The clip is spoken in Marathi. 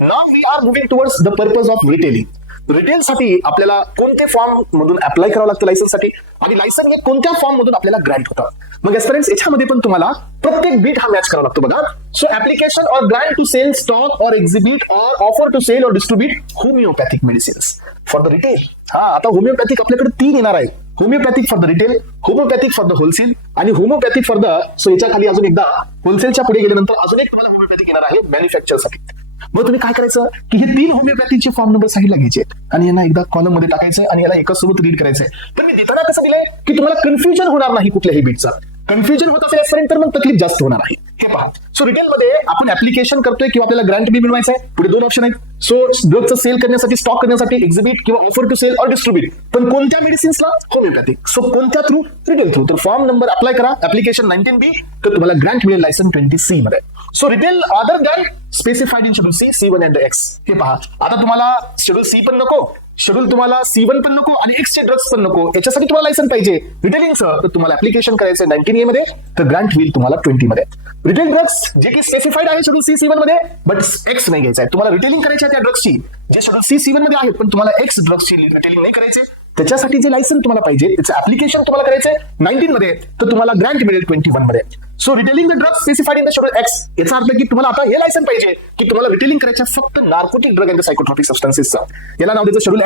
Now we are moving towards the purpose of retailing. रिटेलसाठी आपल्याला कोणते फॉर्म मधून अप्लाय करावं लागतं लायसन्ससाठी, आणि लायसन हे कोणत्या फॉर्म मधून आपल्याला ग्रँट होतं. मग एस्पिरंट्स याच्यामध्ये पण तुम्हाला प्रत्येक बीट हा मॅच करावा लागतो बघा. So application or grant to sale stock or exhibit or offer to sale or distribute homeopathic medicines for the retail. आता होमिओपॅथिक आपल्याकडे 3 येणार आहे. Homeopathic for the retail, homeopathic for the wholesale आणि होमिओपॅथिक फॉर द. सो याच्या खाली अजून एकदा होलसेलच्या पुढे गेल्यानंतर अजून एक तुम्हाला होमिओपॅथिक येणार आहे मॅन्युफॅक्चरसाठी. मग तुम्ही काय करायचं की हे 3 होमिओपॅथीचे फॉर्म नंबर साईडला घ्यायचे आणि यांना एकदा कॉलम मध्ये टाकायचं आणि याला एका सोबत रीड करायचंय. पण मी देताना कसं दिलंय की तुम्हाला कन्फ्युजन होणार नाही कुठल्याही बीटचा. कन्फ्युजन होत असेल तर मग तकलीफ जास्त होणार आहे. हे पहा, सो रिटेल मध्ये आपण ऍप्लिकेशन करतोय किंवा आपल्याला ग्रँट बी मिळवायचं आहे. पुढे 2 ऑप्शन आहेत. सो ड्रगचं सेल करण्यासाठी, स्टॉक करण्यासाठी एक्झिबिट किंवा offer to sale or distribute. पण कोणत्या मेडिसिन्सला? होमिओपॅथिक. सो कोणत्या थ्रू? Retail through. तर फॉर्म नंबर अप्लाय करा, ऍप्लिकेशन 19B, तर तुम्हाला ग्रँट मिळेल लायसन 20C मध्ये. So retail other grant specified in schedule C, C1 and X. हे पहा, आता तुम्हाला शेड्यूल C पण नको, शेड्यूल तुम्हाला C1 पण नको आणि X चे ड्रग्स पण नको. याच्यासाठी तुम्हाला लायसन पाहिजे रिटेलिंगचं, तर तुम्हाला ऍप्लिकेशन करायचं 19A मध्ये, तर ग्रँट होईल तुम्हाला 20 मध्ये. रिटेल ड्रग्स जे की स्पेसिफाईड आहे शेड्यूल C, C1 मध्ये, बट X नाही घ्यायचा आहे. तुम्हाला रिटेलिंग करायची आहे त्या ड्रग्सची जे शेड्यूल C, C1 मध्ये आहेत, पण तुम्हाला X ड्रग्सची रिटेलिंग नाही करायचे. त्याच्यासाठी जे लायसन तुम्हाला पाहिजे त्याचं ऍप्लिकेशन तुम्हाला करायचंय 19 मध्ये, तर तुम्हाला ग्रँट मिळेल 21 मध्ये. So retailing the drugs specified in the schedule X. याचा अर्थ की तुम्हाला आता हे लायसन पाहिजे की तुम्हाला रिटेलिंग करायचं फक्त नार्कोटिक ड्रग अँड सायकोट्रॉपिक सबस्टन्सेसचं. याला नाव द्यायचं शेड्यूल X.